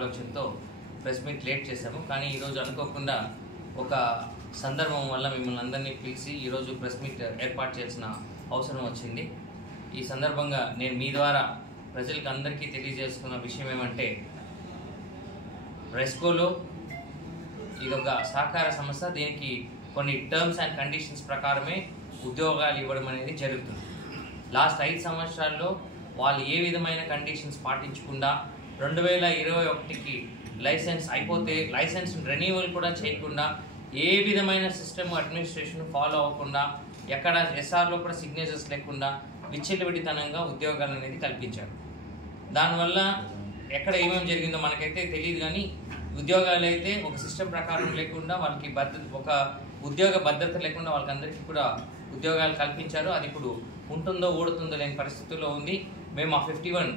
ఆలోచనతో press meet late చేశాము. కానీ ఈరోజు అనుకోకుండా ఒక సందర్భం వల్ల మిమ్మల్ని అందరినీ పిలిచి ఈరోజు ప్రెస్ మీట్ ఏర్పాటు చేయాల్సిన అవసరం వచ్చింది. ఈ సందర్భంగా నేను మీ ద్వారా ప్రజలకు అందరికీ తెలియజేస్తున్న విషయం ఏమంటే, రెస్కోలో ఇదొక సహకార సంస్థ. దీనికి కొన్ని టర్మ్స్ అండ్ కండిషన్స్ ప్రకారమే ఉద్యోగాలు ఇవ్వడం అనేది జరుగుతుంది. లాస్ట్ 5 సంవత్సరాల్లో వాళ్ళు ఏ విధమైన కండిషన్స్ పాటించకుండా 2021కి లైసెన్స్ అయిపోతే లైసెన్స్ రెన్యూవల్ కూడా చేయకుండా, ఏ విధమైన సిస్టమ్ అడ్మినిస్ట్రేషన్ ఫాలో అవ్వకుండా, ఎక్కడ ఎస్ఆర్లో కూడా సిగ్నేచర్స్ లేకుండా విచ్చలవిడితనంగా ఉద్యోగాలు అనేది కల్పించారు. దానివల్ల ఎక్కడ ఏమేమి జరిగిందో మనకైతే తెలియదు, కానీ ఉద్యోగాలు అయితే ఒక సిస్టమ్ ప్రకారం లేకుండా వాళ్ళకి ఒక ఉద్యోగ భద్రత లేకుండా వాళ్ళకందరికీ కూడా ఉద్యోగాలు కల్పించారు. అది ఇప్పుడు ఉంటుందో ఊడుతుందో లేని పరిస్థితుల్లో ఉంది. మేము ఆ 51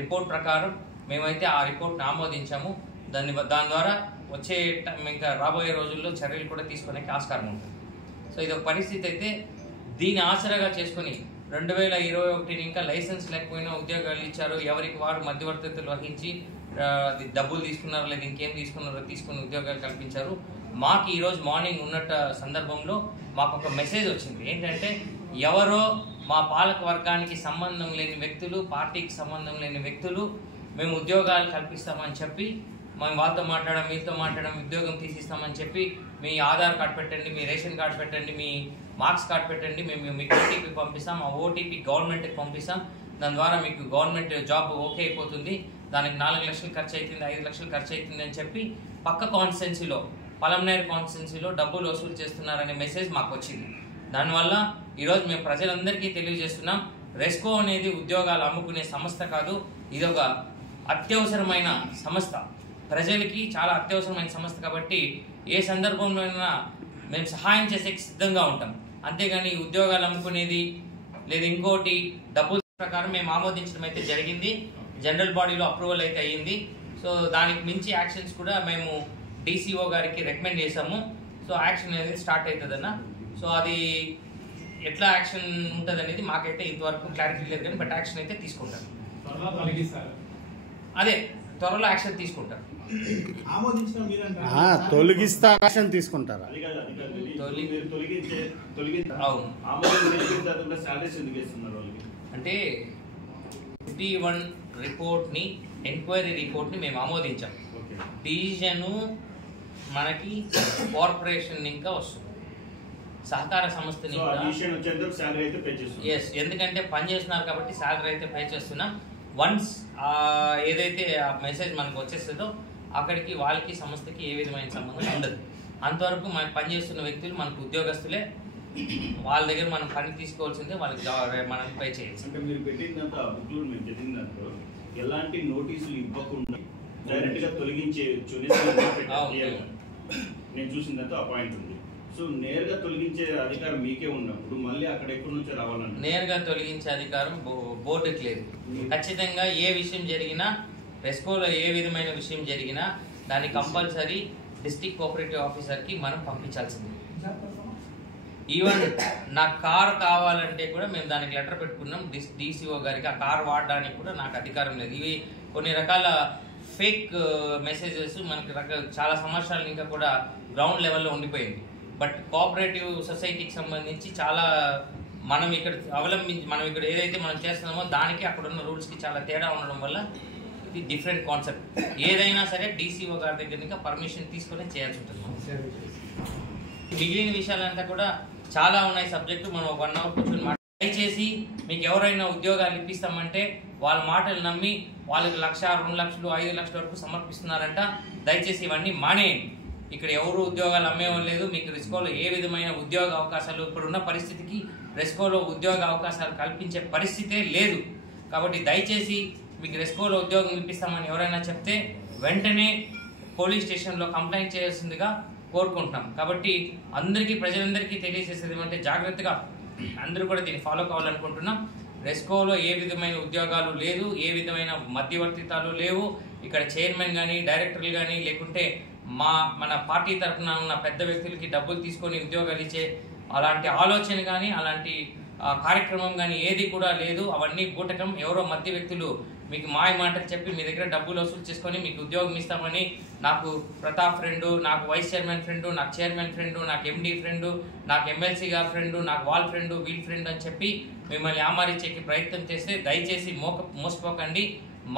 రిపోర్ట్ ప్రకారం మేమైతే ఆ రిపోర్ట్ని ఆమోదించాము. దాని ద్వారా వచ్చే ఇంకా రాబోయే రోజుల్లో చర్యలు కూడా తీసుకునే ఆస్కారం ఉంటుంది. సో ఇది ఒక పరిస్థితి అయితే, దీన్ని ఆసరాగా చేసుకుని 2021 ఇంకా లైసెన్స్ లేకపోయినా ఉద్యోగాలు ఇచ్చారు. ఎవరికి వారు మధ్యవర్తిత్వం వహించి డబ్బులు తీసుకున్నారో లేదా ఇంకేం తీసుకున్నారో తీసుకుని ఉద్యోగాలు కల్పించారు. మాకు ఈరోజు మార్నింగ్ ఉన్నట్టు సందర్భంలో మాకు ఒక మెసేజ్ వచ్చింది. ఏంటంటే, ఎవరో మా పాలక వర్గానికి సంబంధం లేని వ్యక్తులు, పార్టీకి సంబంధం లేని వ్యక్తులు మేము ఉద్యోగాలు కల్పిస్తామని చెప్పి, మేము వాళ్ళతో మాట్లాడడం, మీతో మాట్లాడడం, ఉద్యోగం తీసిస్తామని చెప్పి, మీ ఆధార్ కార్డు పెట్టండి, మీ రేషన్ కార్డు పెట్టండి, మీ మార్క్స్ కార్డు పెట్టండి, మేము మీకు ఓటీపీ పంపిస్తాం, ఆ ఓటీపీ గవర్నమెంట్కి పంపిస్తాం, దాని ద్వారా మీకు గవర్నమెంట్ జాబ్ ఓకే అయిపోతుంది, దానికి 4 లక్షలు ఖర్చు అవుతుంది, 5 లక్షలు ఖర్చు అవుతుంది అని చెప్పి పక్క కాన్స్టిట్యున్సీలో, పలంనేరు కాన్స్టిట్యున్సీలో డబ్బులు వసూలు చేస్తున్నారనే మెసేజ్ మాకు వచ్చింది. దానివల్ల ఈరోజు మేము ప్రజలందరికీ తెలియజేస్తున్నాం, రెస్కో అనేది ఉద్యోగాలు అమ్ముకునే సంస్థ కాదు. ఇది ఒక అత్యవసరమైన సంస్థ, ప్రజలకి చాలా అత్యవసరమైన సంస్థ. కాబట్టి ఏ సందర్భంలోనైనా మేము సహాయం చేసే సిద్ధంగా ఉంటాం. అంతేగాని ఉద్యోగాలు అమ్ముకునేది లేదా ఇంకోటి డబ్బుల ప్రకారం మేము ఆమోదించడం అయితే జరిగింది. జనరల్ బాడీలో అప్రూవల్ అయితే అయ్యింది. సో దానికి మించి యాక్షన్స్ కూడా మేము డీసీఓ గారికి రికమెండ్ చేసాము. సో యాక్షన్ అనేది స్టార్ట్ అవుతుందన్న. సో అది ఎట్లా యాక్షన్ ఉంటుంది అనేది మాకైతే ఇంతవరకు క్లారిటీ లేదు, కానీ బట్ యాక్షన్ అయితే తీసుకుంటారు. అదే త్వరలో యాక్షన్ తీసుకుంటారు. తొలగిస్తా యాక్షన్ తీసుకుంటారా? అంటే 51 రిపోర్ట్ని, ఎంక్వైరీ రిపోర్ట్ని మేము ఆమోదించాం. డిసిజన్ మనకి కార్పొరేషన్ ఇంకా వస్తుంది, సహకార సంస్థని ఎస్, ఎందుకంటే పని చేస్తున్నారు కాబట్టి శాలరీ అయితే పే చేస్తున్నాం. వన్స్ ఏదైతే ఆ మెసేజ్ మనకు వచ్చేస్తుందో అక్కడికి వాళ్ళకి సంస్థకి ఏ విధమైన సంబంధం ఉండదు. అంతవరకు మనకు పనిచేస్తున్న వ్యక్తులు మనకు ఉద్యోగస్తులే, వాళ్ళ దగ్గర మనం పని తీసుకోవాల్సిందే, వాళ్ళకి మనం పే చేయాల్సి. అంటే మీరు పెట్టినంత బుక్లు మేము చదివినంత ఎలాంటి నోటీసులు ఇవ్వకుండా డైరెక్ట్ గా తొలగించేయచ్చు నేను చూసిందంతా ఆ పాయింట్ ఉంది. సో నేరుగా తొలగించే అధికారం మీకే ఉన్నప్పుడు మళ్ళీ అక్కడ ఎక్కడి నుంచో రావాలంటే నేరుగా తొలగించే అధికారం బోర్డుకి లేదు. ఖచ్చితంగా ఏ విషయం జరిగినా, రెస్కోలో ఏ విధమైన విషయం జరిగినా దాన్ని కంపల్సరీ డిస్ట్రిక్ట్ కోఆపరేటివ్ ఆఫీసర్కి మనం పంపించాల్సింది. ఈవెన్ నాకు కారు కావాలంటే కూడా మేము దానికి లెటర్ పెట్టుకున్నాం డీసీఓ గారికి. ఆ కారు వాడడానికి కూడా నాకు అధికారం లేదు. ఇవి కొన్ని రకాల ఫేక్ మెసేజెస్ మనకి చాలా సంవత్సరాలు ఇంకా కూడా గ్రౌండ్ లెవెల్లో ఉండిపోయింది. బట్ కోఆపరేటివ్ సొసైటీకి సంబంధించి చాలా మనం ఇక్కడ ఏదైతే మనం చేస్తున్నామో దానికి అక్కడ ఉన్న రూల్స్కి చాలా తేడా ఉండడం వల్ల ఇది డిఫరెంట్ కాన్సెప్ట్. ఏదైనా సరే డీసీఓ గారి దగ్గర ఇంకా పర్మిషన్ తీసుకొని చేయాల్సి ఉంటుంది. మిగిలిన విషయాలంతా కూడా చాలా ఉన్నాయి సబ్జెక్టు, మనం 1 అవర్ కూర్చొని దయచేసి మీకు ఎవరైనా ఉద్యోగాలు ఇప్పిస్తామంటే వాళ్ళ మాటలు నమ్మి వాళ్ళకి 1 లక్ష, 2 లక్షలు, 5 లక్షల వరకు సమర్పిస్తున్నారంట. దయచేసి ఇవన్నీ మానేయండి. ఇక్కడ ఎవరు ఉద్యోగాలు అమ్మేవాళ్ళు లేదు. మీకు రెస్కోలో ఏ విధమైన ఉద్యోగ అవకాశాలు, ఇప్పుడున్న పరిస్థితికి రెస్కోలో ఉద్యోగ అవకాశాలు కల్పించే పరిస్థితే లేదు. కాబట్టి దయచేసి మీకు రెస్కోలో ఉద్యోగం ఇప్పిస్తామని ఎవరైనా చెప్తే వెంటనే పోలీస్ స్టేషన్లో కంప్లైంట్ చేయాల్సిందిగా కోరుకుంటున్నాం. కాబట్టి ప్రజలందరికీ తెలియజేసేది ఏమంటే, జాగ్రత్తగా అందరూ కూడా దీన్ని ఫాలో కావాలనుకుంటున్నాం. రెస్కోలో ఏ విధమైన ఉద్యోగాలు లేదు, ఏ విధమైన మధ్యవర్తితాలు లేవు. ఇక్కడ చైర్మన్ కానీ, డైరెక్టర్లు కానీ, లేకుంటే మన పార్టీ తరఫున ఉన్న పెద్ద వ్యక్తులకి డబ్బులు తీసుకొని ఉద్యోగాలు ఇచ్చే అలాంటి ఆలోచన కానీ, అలాంటి కార్యక్రమం కానీ ఏది కూడా లేదు. అవన్నీ బూటకం. ఎవరో మధ్య వ్యక్తులు మీకు మాయ మాటలు చెప్పి మీ దగ్గర డబ్బులు వసూలు చేసుకొని మీకు ఉద్యోగం ఇస్తామని నాకు ప్రతాప్ ఫ్రెండు, నాకు వైస్ చైర్మన్ ఫ్రెండు, నాకు చైర్మన్ ఫ్రెండు, నాకు ఎండి ఫ్రెండు, నాకు ఎమ్మెల్సీ గారి ఫ్రెండు, నాకు వాళ్ళ ఫ్రెండు, వీళ్ళ ఫ్రెండ్ అని చెప్పి మిమ్మల్ని ఆమరించేకి ప్రయత్నం చేస్తే దయచేసి మోసపోకండి.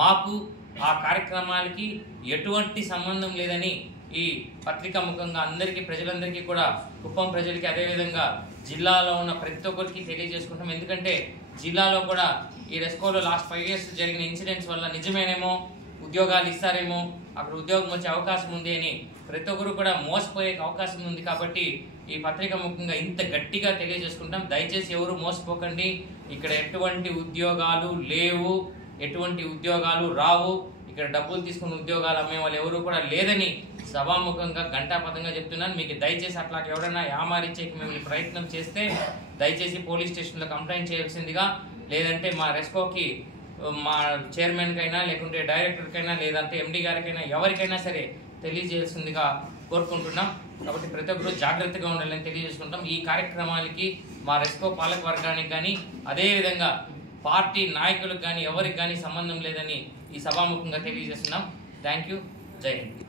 మాకు ఆ కార్యక్రమాలకి ఎటువంటి సంబంధం లేదని ఈ పత్రికా ముఖంగా అందరికీ, ప్రజలందరికీ కూడా, కుప్పం ప్రజలకి, అదేవిధంగా జిల్లాలో ఉన్న ప్రతి ఒక్కరికి తెలియజేసుకుంటాం. ఎందుకంటే జిల్లాలో కూడా ఈ రెస్కోలో లాస్ట్ 5 years జరిగిన ఇన్సిడెంట్స్ వల్ల నిజమేనేమో, ఉద్యోగాలు ఇస్తారేమో, అక్కడ ఉద్యోగం వచ్చే అవకాశం ఉంది అని ప్రతి ఒక్కరు కూడా మోసపోయే అవకాశం ఉంది. కాబట్టి ఈ పత్రిక ముఖ్యంగా ఇంత గట్టిగా తెలియజేసుకుంటాం. దయచేసి ఎవరు మోసపోకండి. ఇక్కడ ఎటువంటి ఉద్యోగాలు లేవు, ఎటువంటి ఉద్యోగాలు రావు. ఇక్కడ డబ్బులు తీసుకుని ఉద్యోగాలు అమ్మే వాళ్ళు ఎవరు కూడా లేదని సభాముఖంగా ఘంటాపథంగా చెప్తున్నాను. మీకు దయచేసి అట్లా ఎవరైనా యామారిచ్చేకి మిమ్మల్ని ప్రయత్నం చేస్తే దయచేసి పోలీస్ స్టేషన్లో కంప్లైంట్ చేయాల్సిందిగా, లేదంటే మా రెస్కోకి మా చైర్మన్కైనా, లేకుంటే డైరెక్టర్కైనా, లేదంటే ఎండి గారికైనా, ఎవరికైనా సరే తెలియజేయాల్సిందిగా కోరుకుంటున్నాం. కాబట్టి ప్రతి ఒక్కరు జాగ్రత్తగా ఉండాలని తెలియజేసుకుంటాం. ఈ కార్యక్రమాలకి మా రెస్కో పాలక వర్గానికి కానీ, అదేవిధంగా పార్టీ నాయకులకు కానీ, ఎవరికి కానీ సంబంధం లేదని ఈ సభాముఖంగా తెలియజేస్తున్నాం. Thank you. జై హింద్.